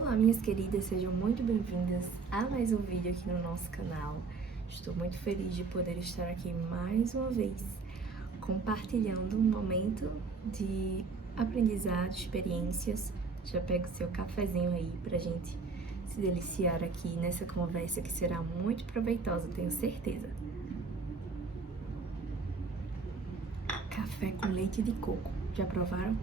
Olá, minhas queridas, sejam muito bem-vindas a mais um vídeo aqui no nosso canal. Estou muito feliz de poder estar aqui mais uma vez, compartilhando um momento de aprendizado, experiências. Já pega o seu cafezinho aí pra gente se deliciar aqui nessa conversa que será muito proveitosa, tenho certeza. Café com leite de coco, já provaram?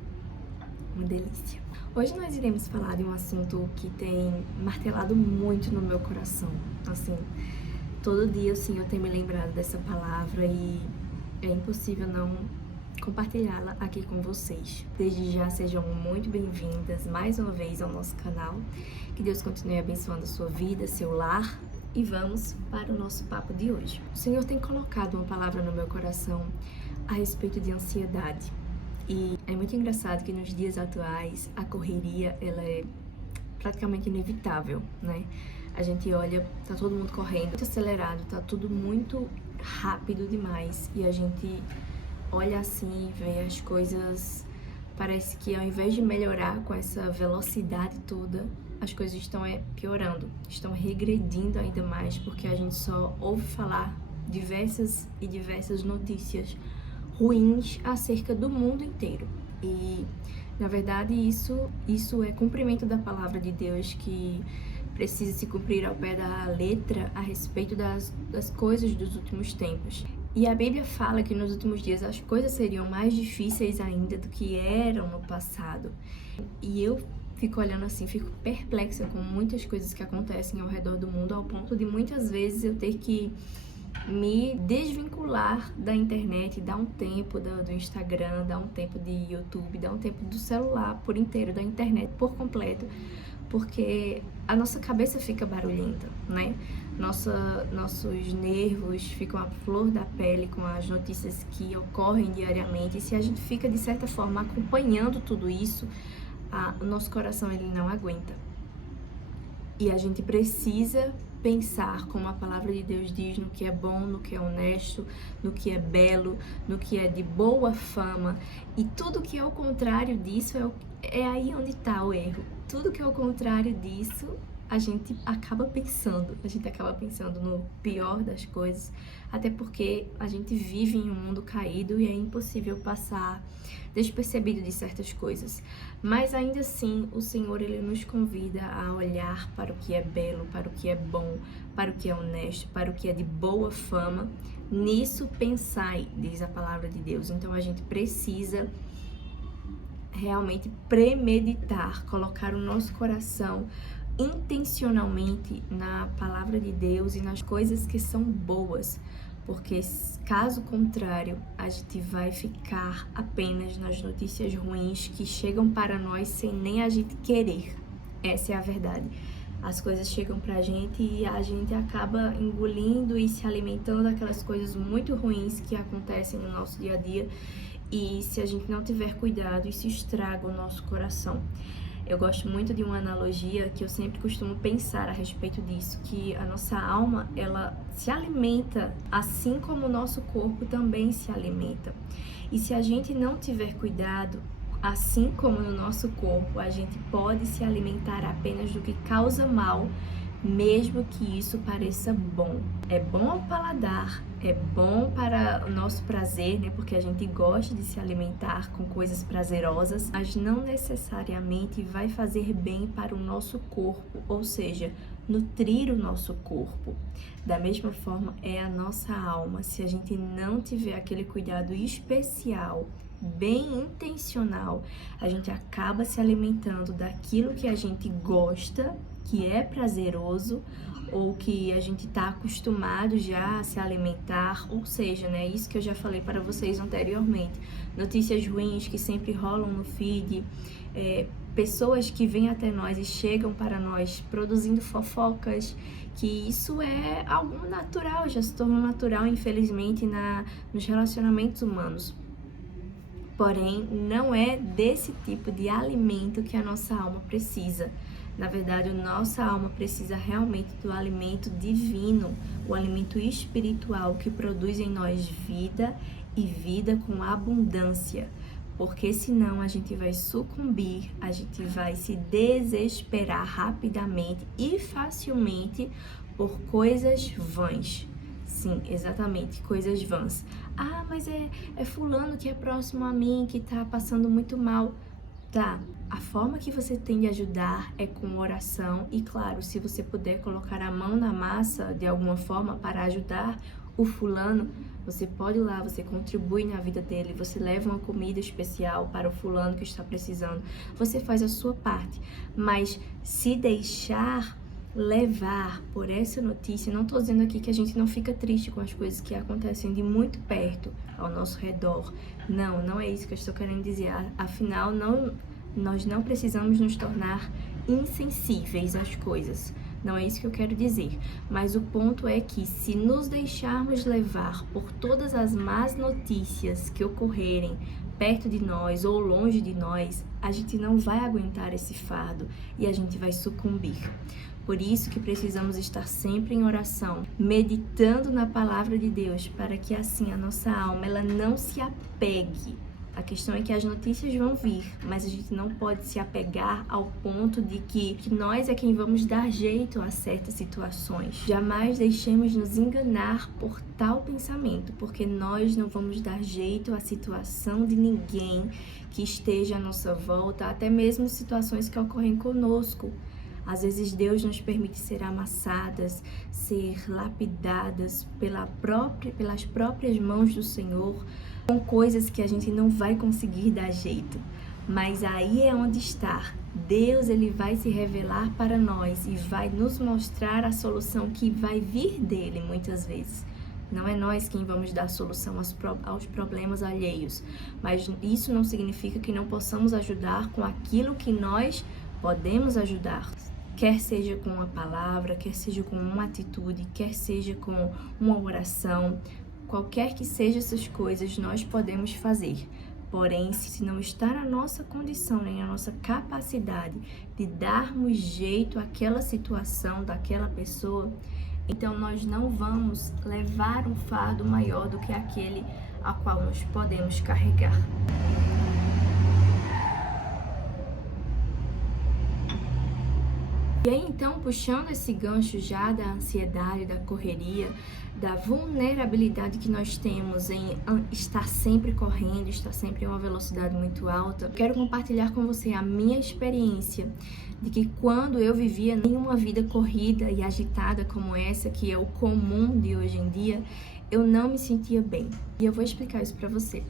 Uma delícia. Hoje nós iremos falar de um assunto que tem martelado muito no meu coração. Assim, todo dia assim, eu tenho me lembrado dessa palavra e é impossível não compartilhá-la aqui com vocês. Desde já sejam muito bem-vindas mais uma vez ao nosso canal. Que Deus continue abençoando a sua vida, seu lar. E vamos para o nosso papo de hoje. O Senhor tem colocado uma palavra no meu coração a respeito de ansiedade. E é muito engraçado que nos dias atuais a correria ela é praticamente inevitável, né? A gente olha, tá todo mundo correndo, muito acelerado, tá tudo muito rápido demais e a gente olha assim e vê as coisas, parece que ao invés de melhorar com essa velocidade toda, as coisas estão piorando, estão regredindo ainda mais porque a gente só ouve falar diversas notícias ruins acerca do mundo inteiro. E, na verdade, isso é cumprimento da palavra de Deus que precisa se cumprir ao pé da letra a respeito das coisas dos últimos tempos. E a Bíblia fala que nos últimos dias as coisas seriam mais difíceis ainda do que eram no passado. E eu fico olhando assim, fico perplexa com muitas coisas que acontecem ao redor do mundo, ao ponto de muitas vezes eu ter que me desvincular da internet, dar um tempo do Instagram, dar um tempo de YouTube, dar um tempo do celular por inteiro, da internet por completo, porque a nossa cabeça fica barulhenta, né? Nossos nervos ficam à flor da pele com as notícias que ocorrem diariamente, e se a gente fica, de certa forma, acompanhando tudo isso, o nosso coração ele não aguenta. E a gente precisa pensar, como a palavra de Deus diz, no que é bom, no que é honesto, no que é belo, no que é de boa fama. E tudo que é o contrário disso é aí onde está o erro. Tudo que é o contrário disso, a gente acaba pensando no pior das coisas, até porque a gente vive em um mundo caído e é impossível passar despercebido de certas coisas. Mas ainda assim, o Senhor ele nos convida a olhar para o que é belo, para o que é bom, para o que é honesto, para o que é de boa fama. Nisso pensai, diz a palavra de Deus. Então a gente precisa realmente premeditar, colocar o nosso coração intencionalmente na palavra de Deus e nas coisas que são boas, porque caso contrário, a gente vai ficar apenas nas notícias ruins que chegam para nós sem nem a gente querer. Essa é a verdade. As coisas chegam pra gente e a gente acaba engolindo e se alimentando daquelas coisas muito ruins que acontecem no nosso dia a dia, e se a gente não tiver cuidado, isso estraga o nosso coração. Eu gosto muito de uma analogia que eu sempre costumo pensar a respeito disso, que a nossa alma, ela se alimenta assim como o nosso corpo também se alimenta. E se a gente não tiver cuidado, assim como no nosso corpo, a gente pode se alimentar apenas do que causa mal, mesmo que isso pareça bom. É bom ao paladar, é bom para o nosso prazer, né? Porque a gente gosta de se alimentar com coisas prazerosas, mas não necessariamente vai fazer bem para o nosso corpo, ou seja, nutrir o nosso corpo. Da mesma forma é a nossa alma. Se a gente não tiver aquele cuidado especial, bem intencional, a gente acaba se alimentando daquilo que a gente gosta, que é prazeroso, ou que a gente está acostumado já a se alimentar, ou seja, né, isso que eu já falei para vocês anteriormente, notícias ruins que sempre rolam no feed, pessoas que vêm até nós e chegam para nós produzindo fofocas, que isso é algo natural, já se tornou natural, infelizmente, nos relacionamentos humanos. Porém, não é desse tipo de alimento que a nossa alma precisa. Na verdade, a nossa alma precisa realmente do alimento divino, o alimento espiritual que produz em nós vida e vida com abundância. porque senão a gente vai sucumbir, a gente vai se desesperar rapidamente e facilmente por coisas vãs. Sim, exatamente, coisas vãs. Ah, mas é fulano que é próximo a mim, que tá passando muito mal. Tá, a forma que você tem de ajudar é com oração e, claro, se você puder colocar a mão na massa de alguma forma para ajudar o fulano, você pode ir lá, você contribui na vida dele, você leva uma comida especial para o fulano que está precisando, você faz a sua parte, mas se deixar levar por essa notícia, não estou dizendo aqui que a gente não fica triste com as coisas que acontecem de muito perto ao nosso redor, não é isso que eu estou querendo dizer, afinal, nós não precisamos nos tornar insensíveis às coisas. Não é isso que eu quero dizer, mas o ponto é que se nos deixarmos levar por todas as más notícias que ocorrerem perto de nós ou longe de nós, a gente não vai aguentar esse fardo e a gente vai sucumbir. Por isso que precisamos estar sempre em oração, meditando na palavra de Deus, para que assim a nossa alma ela não se apegue. A questão é que as notícias vão vir, mas a gente não pode se apegar ao ponto de que nós é quem vamos dar jeito a certas situações. Jamais deixemos nos enganar por tal pensamento, porque nós não vamos dar jeito à situação de ninguém que esteja à nossa volta, até mesmo situações que ocorrem conosco. Às vezes Deus nos permite ser amassadas, ser lapidadas pelas próprias mãos do Senhor, com coisas que a gente não vai conseguir dar jeito. Mas aí é onde está. Deus ele vai se revelar para nós e vai nos mostrar a solução que vai vir dele muitas vezes. Não é nós quem vamos dar solução aos problemas alheios, mas isso não significa que não possamos ajudar com aquilo que nós podemos ajudar. Quer seja com uma palavra, quer seja com uma atitude, quer seja com uma oração, qualquer que sejam essas coisas, nós podemos fazer. Porém, se não está na nossa condição, nem na nossa capacidade de darmos jeito àquela situação, daquela pessoa, então nós não vamos levar um fardo maior do que aquele a qual nós podemos carregar. E aí, então, puxando esse gancho já da ansiedade, da correria, da vulnerabilidade que nós temos em estar sempre correndo, estar sempre em uma velocidade muito alta, quero compartilhar com você a minha experiência de que quando eu vivia em uma vida corrida e agitada como essa, que é o comum de hoje em dia, eu não me sentia bem. E eu vou explicar isso pra você.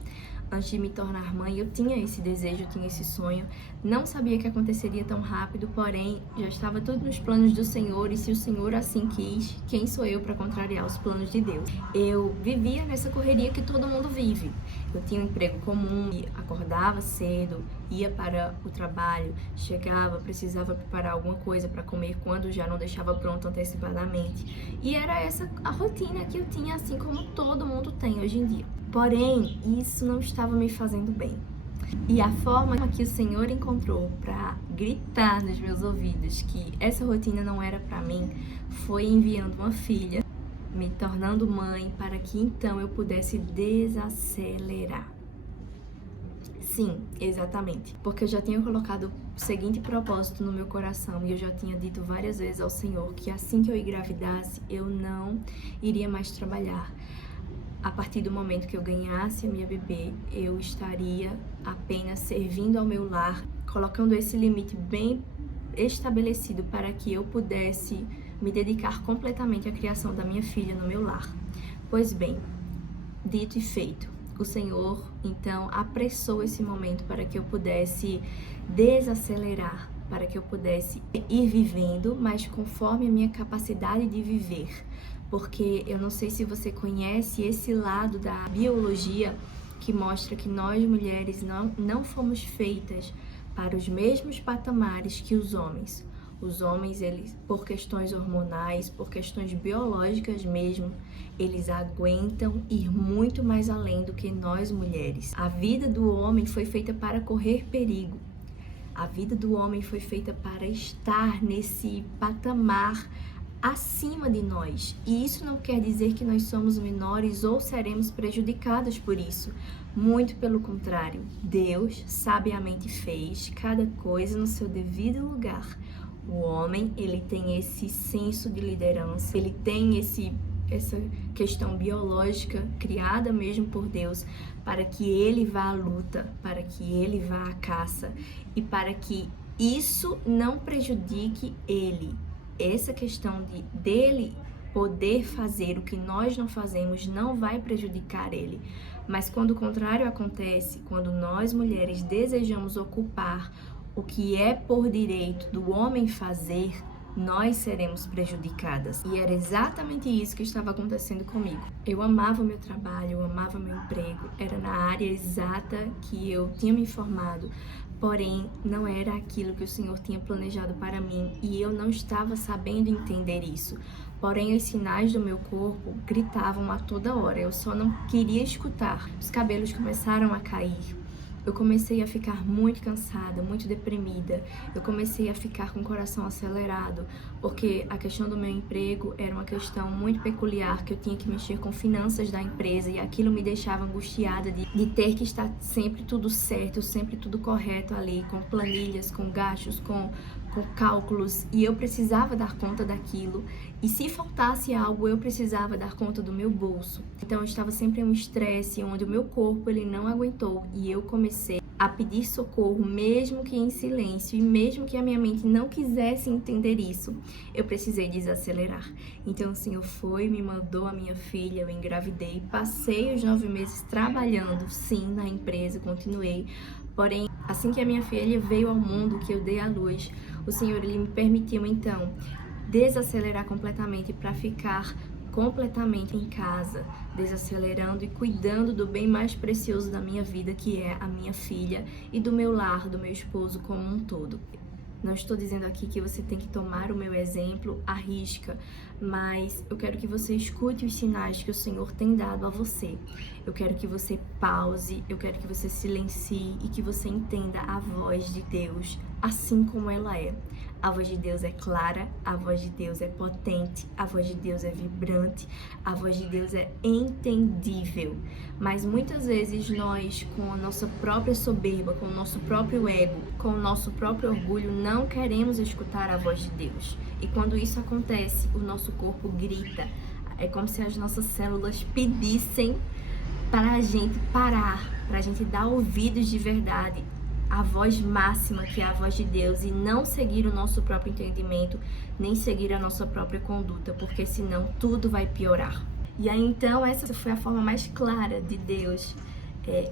Antes de me tornar mãe, eu tinha esse desejo, eu tinha esse sonho. Não sabia que aconteceria tão rápido, porém, já estava tudo nos planos do Senhor. E se o Senhor assim quis, quem sou eu para contrariar os planos de Deus? Eu vivia nessa correria que todo mundo vive. Eu tinha um emprego comum, acordava cedo, ia para o trabalho, chegava, precisava preparar alguma coisa para comer quando já não deixava pronto antecipadamente. E era essa a rotina que eu tinha, assim como todo mundo tem hoje em dia. Porém, isso não estava me fazendo bem. E a forma que o Senhor encontrou para gritar nos meus ouvidos que essa rotina não era para mim, foi enviando uma filha, me tornando mãe, para que então eu pudesse desacelerar. Sim, exatamente. Porque eu já tinha colocado o seguinte propósito no meu coração e eu já tinha dito várias vezes ao Senhor que assim que eu engravidasse, eu não iria mais trabalhar. A partir do momento que eu ganhasse a minha bebê, eu estaria apenas servindo ao meu lar, colocando esse limite bem estabelecido para que eu pudesse me dedicar completamente à criação da minha filha no meu lar. Pois bem, dito e feito, o Senhor então apressou esse momento para que eu pudesse desacelerar, para que eu pudesse ir vivendo, mas conforme a minha capacidade de viver. Porque eu não sei se você conhece esse lado da biologia que mostra que nós mulheres não fomos feitas para os mesmos patamares que os homens. Os homens, eles, por questões hormonais, por questões biológicas mesmo, eles aguentam ir muito mais além do que nós mulheres. A vida do homem foi feita para correr perigo. A vida do homem foi feita para estar nesse patamar acima de nós. E isso não quer dizer que nós somos menores ou seremos prejudicadas por isso. Muito pelo contrário, Deus sabiamente fez cada coisa no seu devido lugar. O homem, ele tem esse senso de liderança, ele tem essa questão biológica criada mesmo por Deus para que ele vá à luta, para que ele vá à caça e para que isso não prejudique ele. Essa questão dele poder fazer o que nós não fazemos não vai prejudicar ele. Mas quando o contrário acontece, quando nós mulheres desejamos ocupar o que é por direito do homem fazer, nós seremos prejudicadas. E era exatamente isso que estava acontecendo comigo. Eu amava meu trabalho, eu amava meu emprego, era na área exata que eu tinha me formado, porém não era aquilo que o Senhor tinha planejado para mim e eu não estava sabendo entender isso. Porém, os sinais do meu corpo gritavam a toda hora, eu só não queria escutar. Os cabelos começaram a cair. Eu comecei a ficar muito cansada, muito deprimida. Eu comecei a ficar com o coração acelerado, porque a questão do meu emprego era uma questão muito peculiar, que eu tinha que mexer com finanças da empresa e aquilo me deixava angustiada de ter que estar sempre tudo certo, sempre tudo correto ali, com planilhas, com gastos, com cálculos, e eu precisava dar conta daquilo, e se faltasse algo, eu precisava dar conta do meu bolso. Então eu estava sempre em um estresse, onde o meu corpo ele não aguentou, e eu comecei a pedir socorro, mesmo que em silêncio, e mesmo que a minha mente não quisesse entender isso, eu precisei desacelerar. Então o Senhor foi, me mandou a minha filha, eu engravidei, passei os 9 meses trabalhando, sim, na empresa, continuei. Porém, assim que a minha filha veio ao mundo, que eu dei à luz, o Senhor ele me permitiu, então, desacelerar completamente para ficar completamente em casa, desacelerando e cuidando do bem mais precioso da minha vida, que é a minha filha, e do meu lar, do meu esposo como um todo. Não estou dizendo aqui que você tem que tomar o meu exemplo à risca, mas eu quero que você escute os sinais que o Senhor tem dado a você. Eu quero que você pause, eu quero que você silencie e que você entenda a voz de Deus assim como ela é. A voz de Deus é clara, a voz de Deus é potente, a voz de Deus é vibrante, a voz de Deus é entendível. Mas muitas vezes nós, com a nossa própria soberba, com o nosso próprio ego, com o nosso próprio orgulho, não queremos escutar a voz de Deus. E quando isso acontece, o nosso corpo grita. É como se as nossas células pedissem para a gente parar, para a gente dar ouvidos de verdade a voz máxima, que é a voz de Deus, e não seguir o nosso próprio entendimento, nem seguir a nossa própria conduta, porque senão tudo vai piorar. E aí então essa foi a forma mais clara de Deus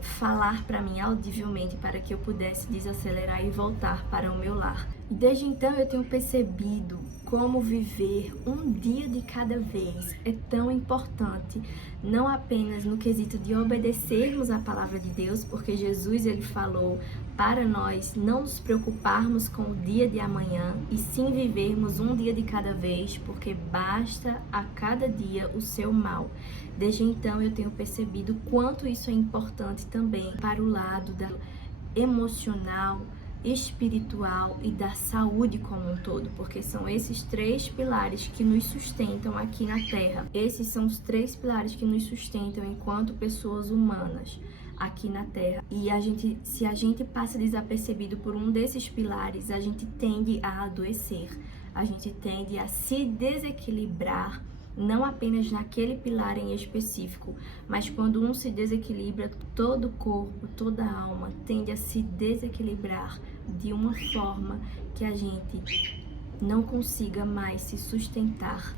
falar para mim audivelmente para que eu pudesse desacelerar e voltar para o meu lar. E desde então eu tenho percebido como viver um dia de cada vez é tão importante, não apenas no quesito de obedecermos a palavra de Deus, porque Jesus ele falou para nós não nos preocuparmos com o dia de amanhã e sim vivermos um dia de cada vez, porque basta a cada dia o seu mal. Desde então eu tenho percebido quanto isso é importante também para o lado da emocional, espiritual e da saúde como um todo, porque são esses 3 pilares que nos sustentam aqui na Terra. Esses são os 3 pilares que nos sustentam enquanto pessoas humanas aqui na Terra. E se a gente passa desapercebido por um desses pilares, a gente tende a adoecer, a gente tende a se desequilibrar, não apenas naquele pilar em específico, mas quando um se desequilibra, todo o corpo, toda a alma tende a se desequilibrar de uma forma que a gente não consiga mais se sustentar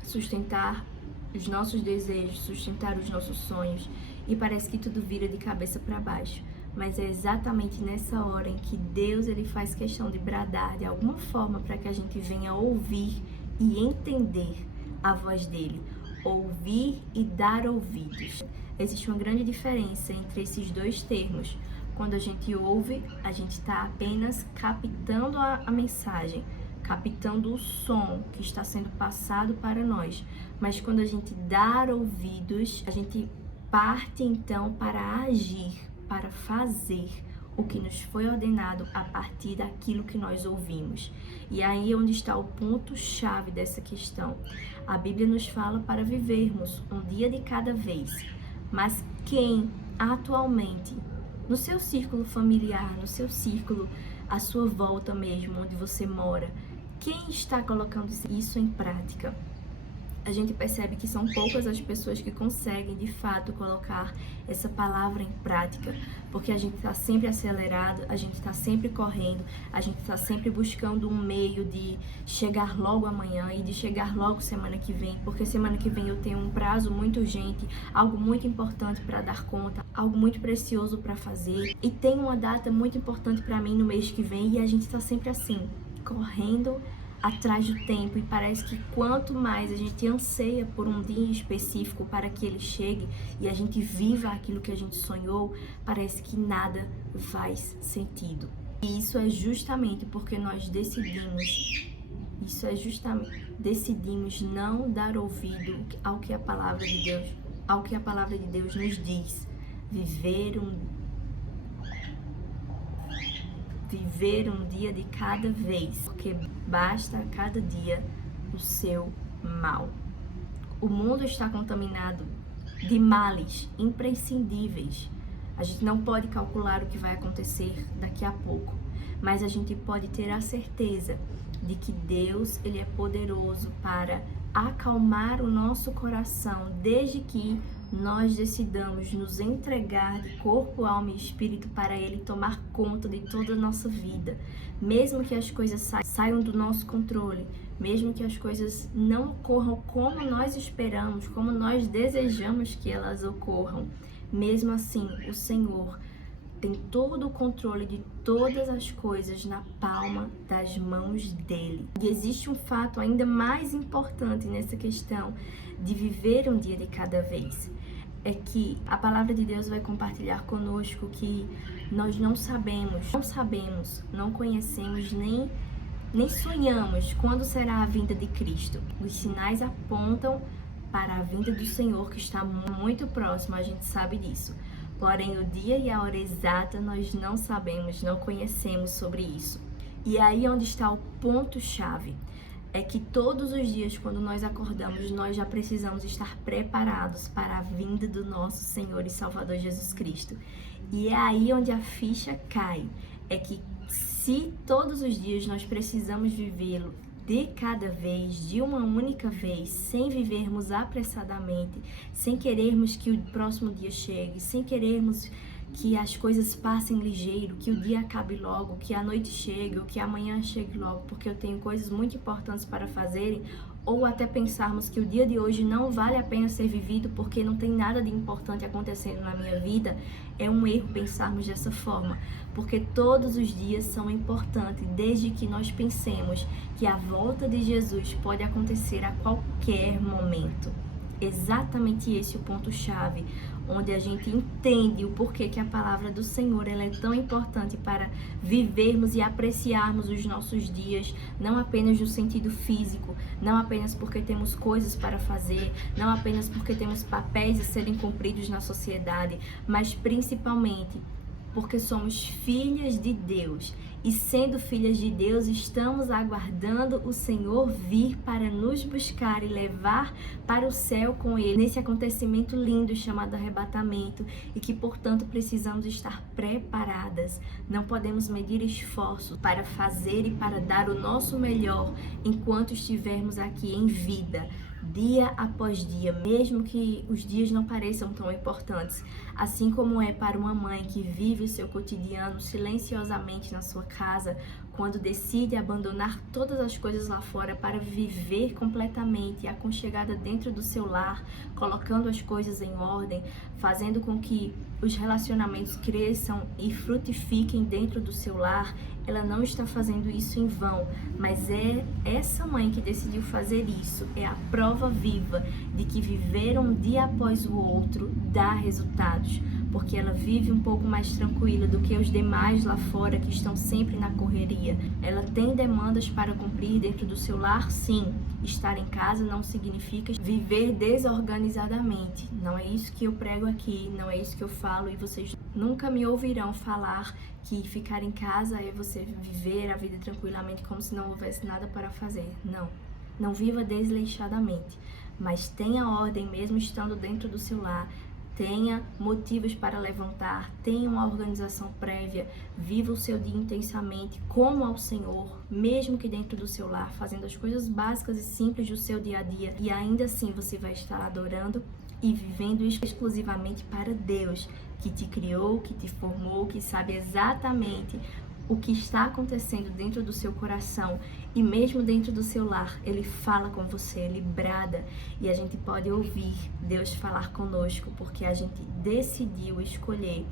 os nossos desejos, sustentar os nossos sonhos, e parece que tudo vira de cabeça para baixo. Mas é exatamente nessa hora em que Deus ele faz questão de bradar de alguma forma para que a gente venha ouvir e entender a voz dele, ouvir e dar ouvidos. Existe uma grande diferença entre esses 2 termos. Quando a gente ouve, a gente está apenas captando a mensagem, captando o som que está sendo passado para nós. Mas quando a gente dá ouvidos, a gente parte então para agir, para fazer o que nos foi ordenado a partir daquilo que nós ouvimos. E aí é onde está o ponto-chave dessa questão. A Bíblia nos fala para vivermos um dia de cada vez, mas quem atualmente no seu círculo familiar, no seu círculo, à sua volta mesmo, onde você mora, quem está colocando isso em prática? A gente percebe que são poucas as pessoas que conseguem, de fato, colocar essa palavra em prática, porque a gente está sempre acelerado, a gente está sempre correndo, a gente está sempre buscando um meio de chegar logo amanhã e de chegar logo semana que vem, porque semana que vem eu tenho um prazo muito urgente, algo muito importante para dar conta, algo muito precioso para fazer, e tem uma data muito importante para mim no mês que vem, e a gente está sempre assim, correndo atrás do tempo, e parece que quanto mais a gente anseia por um dia específico para que ele chegue e a gente viva aquilo que a gente sonhou, parece que nada faz sentido. E isso é justamente porque nós decidimos não dar ouvido ao que a palavra de Deus nos diz. Viver um dia de cada vez, porque basta a cada dia o seu mal. O mundo está contaminado de males imprescindíveis. A gente não pode calcular o que vai acontecer daqui a pouco, mas a gente pode ter a certeza de que Deus, ele é poderoso para acalmar o nosso coração, desde que nós decidamos nos entregar de corpo, alma e espírito para Ele tomar conta de toda a nossa vida. Mesmo que as coisas saiam do nosso controle, mesmo que as coisas não ocorram como nós esperamos, como nós desejamos que elas ocorram, mesmo assim, o Senhor tem todo o controle de todas as coisas na palma das mãos dele. E existe um fato ainda mais importante nessa questão de viver um dia de cada vez. É que a palavra de Deus vai compartilhar conosco que nós não sabemos, não conhecemos, nem sonhamos quando será a vinda de Cristo. Os sinais apontam para a vinda do Senhor, que está muito próximo, a gente sabe disso. Porém, o dia e a hora exata nós não sabemos, não conhecemos sobre isso. E aí onde está o ponto-chave. É que todos os dias, quando nós acordamos, nós já precisamos estar preparados para a vinda do nosso Senhor e Salvador Jesus Cristo. E é aí onde a ficha cai. É que se todos os dias nós precisamos vivê-lo de cada vez, de uma única vez, sem vivermos apressadamente, sem querermos que o próximo dia chegue, sem querermos que as coisas passem ligeiro, que o dia acabe logo, que a noite chegue ou que amanhã chegue logo, porque eu tenho coisas muito importantes para fazerem, ou até pensarmos que o dia de hoje não vale a pena ser vivido porque não tem nada de importante acontecendo na minha vida, é um erro pensarmos dessa forma, porque todos os dias são importantes, desde que nós pensemos que a volta de Jesus pode acontecer a qualquer momento. Exatamente esse é o ponto-chave, onde a gente entende o porquê que a palavra do Senhor ela é tão importante para vivermos e apreciarmos os nossos dias, não apenas no sentido físico, não apenas porque temos coisas para fazer, não apenas porque temos papéis a serem cumpridos na sociedade, mas principalmente porque somos filhas de Deus. E sendo filhas de Deus, estamos aguardando o Senhor vir para nos buscar e levar para o céu com Ele, nesse acontecimento lindo chamado arrebatamento, e que, portanto, precisamos estar preparadas. Não podemos medir esforço para fazer e para dar o nosso melhor enquanto estivermos aqui em vida, dia após dia, mesmo que os dias não pareçam tão importantes, assim como é para uma mãe que vive o seu cotidiano silenciosamente na sua casa, quando decide abandonar todas as coisas lá fora para viver completamente aconchegada dentro do seu lar, colocando as coisas em ordem, fazendo com que os relacionamentos cresçam e frutifiquem dentro do seu lar. Ela não está fazendo isso em vão, mas é essa mãe que decidiu fazer isso, é a prova viva de que viver um dia após o outro dá resultados, porque ela vive um pouco mais tranquila do que os demais lá fora que estão sempre na correria. Ela tem demandas para cumprir dentro do seu lar, sim. Estar em casa não significa viver desorganizadamente. Não é isso que eu prego aqui, não é isso que eu falo, e vocês nunca me ouvirão falar que ficar em casa é você viver a vida tranquilamente como se não houvesse nada para fazer. Não, não viva desleixadamente, mas tenha ordem mesmo estando dentro do seu lar. tenha motivos para levantar, tenha uma organização prévia, viva o seu dia intensamente como ao Senhor, mesmo que dentro do seu lar, fazendo as coisas básicas e simples do seu dia a dia, e ainda assim você vai estar adorando e vivendo exclusivamente para Deus, que te criou, que te formou, que sabe exatamente o que está acontecendo dentro do seu coração e mesmo dentro do seu lar. Ele fala com você, ele brada, e a gente pode ouvir Deus falar conosco, porque a gente decidiu escolher,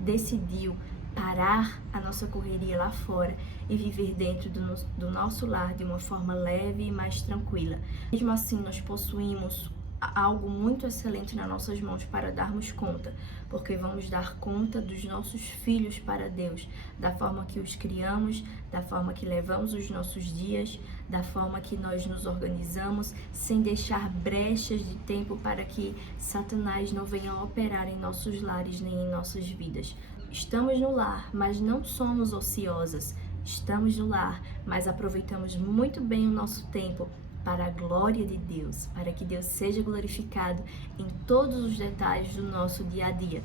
decidiu parar a nossa correria lá fora e viver dentro do nosso lar de uma forma leve e mais tranquila. Mesmo assim, nós possuímos algo muito excelente nas nossas mãos para darmos conta, porque vamos dar conta dos nossos filhos para Deus, da forma que os criamos, da forma que levamos os nossos dias, da forma que nós nos organizamos, sem deixar brechas de tempo para que Satanás não venha operar em nossos lares nem em nossas vidas. Estamos no lar, mas não somos ociosas. Estamos no lar, mas aproveitamos muito bem o nosso tempo para a glória de Deus, para que Deus seja glorificado em todos os detalhes do nosso dia a dia.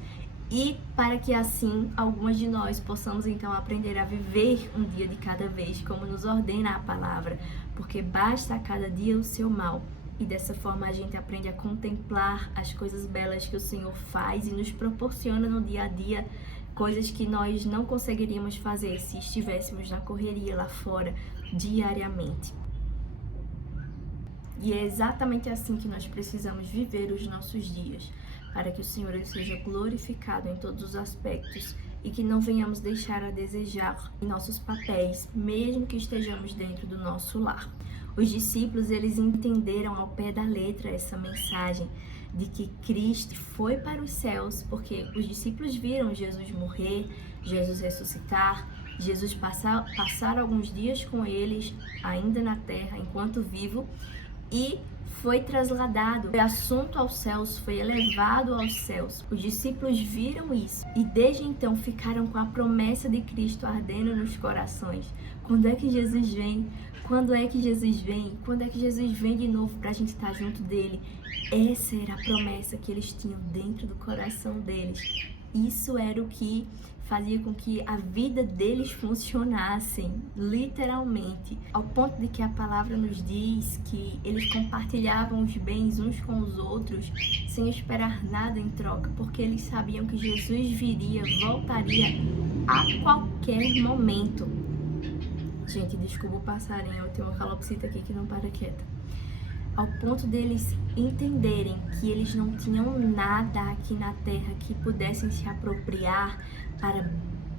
E para que assim, algumas de nós possamos então aprender a viver um dia de cada vez, como nos ordena a palavra, porque basta a cada dia o seu mal. E dessa forma a gente aprende a contemplar as coisas belas que o Senhor faz e nos proporciona no dia a dia, coisas que nós não conseguiríamos fazer se estivéssemos na correria lá fora diariamente. E é exatamente assim que nós precisamos viver os nossos dias, para que o Senhor ele seja glorificado em todos os aspectos e que não venhamos deixar a desejar em nossos papéis, mesmo que estejamos dentro do nosso lar. Os discípulos, eles entenderam ao pé da letra essa mensagem de que Cristo foi para os céus, porque os discípulos viram Jesus morrer, Jesus ressuscitar, Jesus passar alguns dias com eles, ainda na terra, enquanto vivo, e foi trasladado, foi assunto aos céus, foi elevado aos céus. Os discípulos viram isso e desde então ficaram com a promessa de Cristo ardendo nos corações. Quando é que Jesus vem? Quando é que Jesus vem? Quando é que Jesus vem de novo para a gente estar junto dele? Essa era a promessa que eles tinham dentro do coração deles. Isso era o que fazia com que a vida deles funcionasse, literalmente, ao ponto de que a palavra nos diz que eles compartilhavam os bens uns com os outros, sem esperar nada em troca, porque eles sabiam que Jesus viria, voltaria a qualquer momento. Gente, desculpa o passarinho, eu tenho uma calopsita aqui que não para quieta. Ao ponto deles entenderem que eles não tinham nada aqui na terra que pudessem se apropriar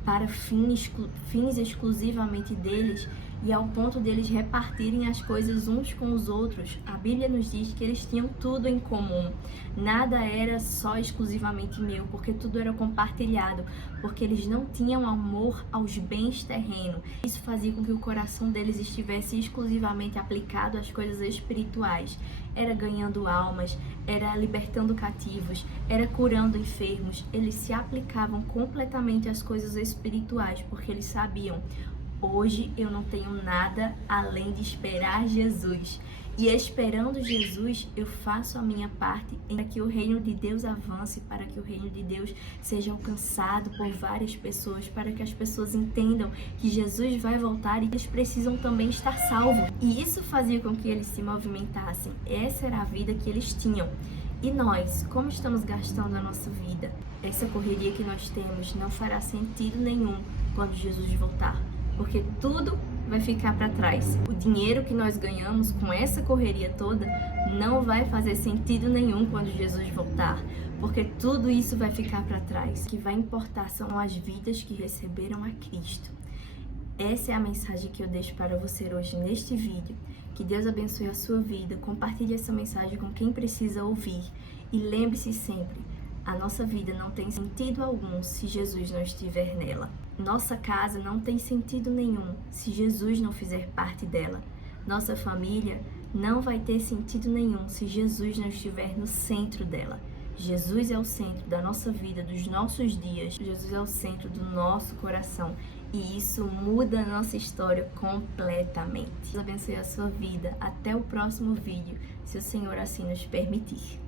para fins exclusivamente deles, e ao ponto deles repartirem as coisas uns com os outros. A Bíblia nos diz que eles tinham tudo em comum, nada era só exclusivamente meu, porque tudo era compartilhado, porque eles não tinham amor aos bens terrenos. Isso fazia com que o coração deles estivesse exclusivamente aplicado às coisas espirituais. Era ganhando almas, era libertando cativos, era curando enfermos. Eles se aplicavam completamente às coisas espirituais, porque eles sabiam: hoje eu não tenho nada além de esperar Jesus. E esperando Jesus, eu faço a minha parte para que o reino de Deus avance, para que o reino de Deus seja alcançado por várias pessoas, para que as pessoas entendam que Jesus vai voltar e eles precisam também estar salvos. E isso fazia com que eles se movimentassem. Essa era a vida que eles tinham. E nós, como estamos gastando a nossa vida? Essa correria que nós temos não fará sentido nenhum quando Jesus voltar, porque tudo vai ficar para trás. O dinheiro que nós ganhamos com essa correria toda não vai fazer sentido nenhum quando Jesus voltar, porque tudo isso vai ficar para trás. O que vai importar são as vidas que receberam a Cristo. Essa é a mensagem que eu deixo para você hoje neste vídeo. Que Deus abençoe a sua vida, compartilhe essa mensagem com quem precisa ouvir e lembre-se sempre: a nossa vida não tem sentido algum se Jesus não estiver nela. Nossa casa não tem sentido nenhum se Jesus não fizer parte dela. Nossa família não vai ter sentido nenhum se Jesus não estiver no centro dela. Jesus é o centro da nossa vida, dos nossos dias. Jesus é o centro do nosso coração. E isso muda a nossa história completamente. Deus abençoe a sua vida. Até o próximo vídeo, se o Senhor assim nos permitir.